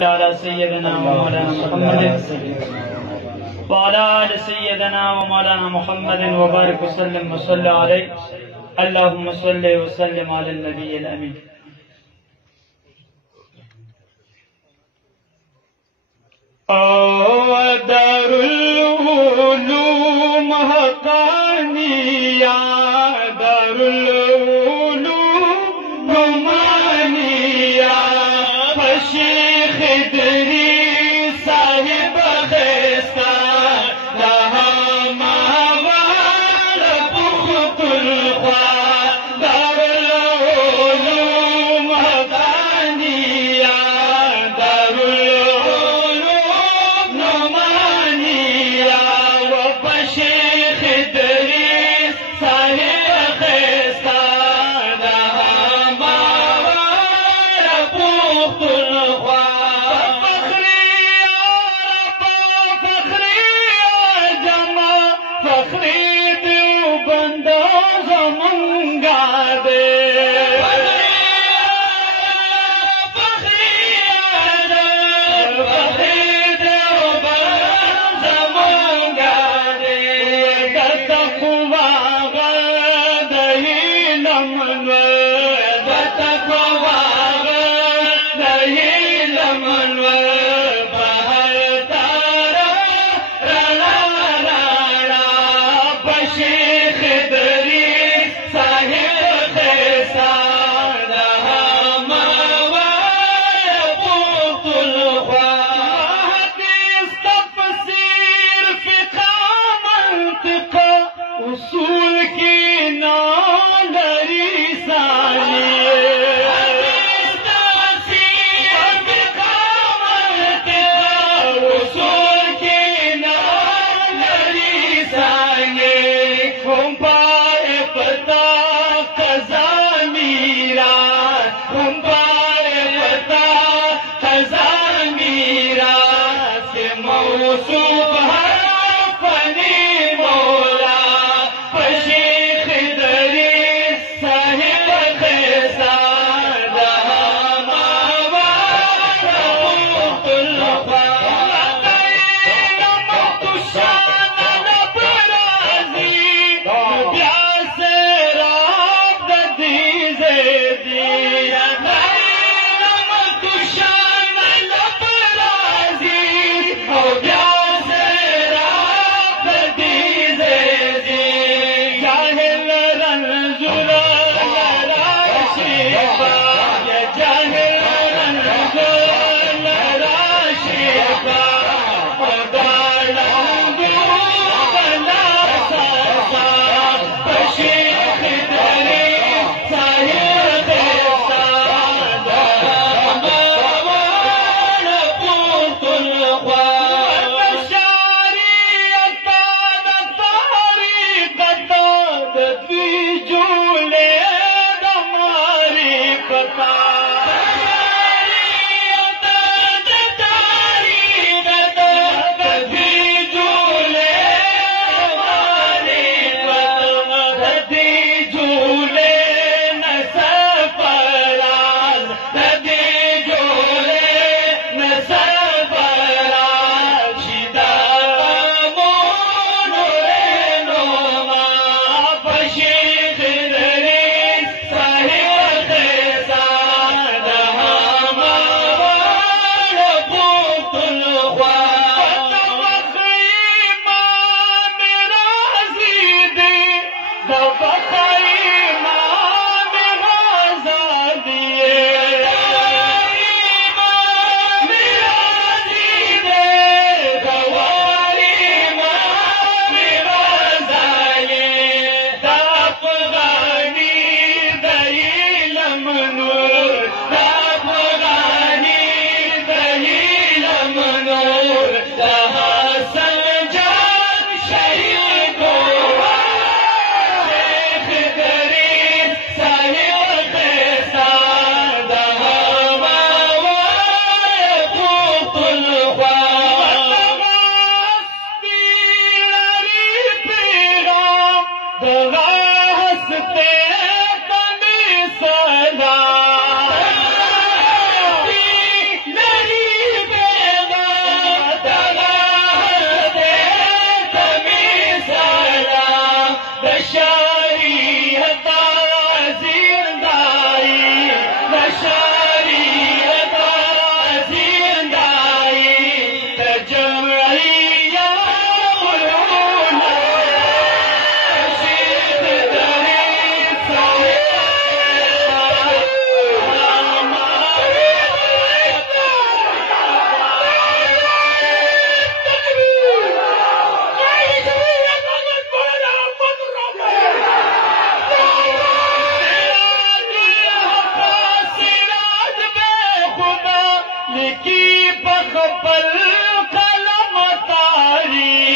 सय्यदना व मौलाना मुहम्मद व अला आलि सय्यदना व मौलाना मुहम्मद व बारिक वसल्लम व सल्लि अलैहि अल्लाहुम्मा सल्लि व सल्लिम अला नबिय्यिल अमीन। दारुल उलूम हक़ानिया दारुल उलूम नुमानिया शेख इदरीस साहिब ख़िस्सा लहा मावाल पुख्तुल ख्वा दारुल उलूम हक़ानिया दारुल उलूम नुमानिया व शेख इदरीस साहिब ख़िस्सा लहा मावाल पुख्तुल उसूल की नादरी साली उसूल की नादरी साली हम पाए पता खजा मीरा हम पाए पता खजा मीरा से मौसूफ है फनी मौला शेख इदरीस साहिब ख़िस्सा लहा मावाल पुख्तुल ख्वा शान नबराज़ी प्यास राब दीज़े दिया शान नबराज़ी प्यास पखपल कलम तारी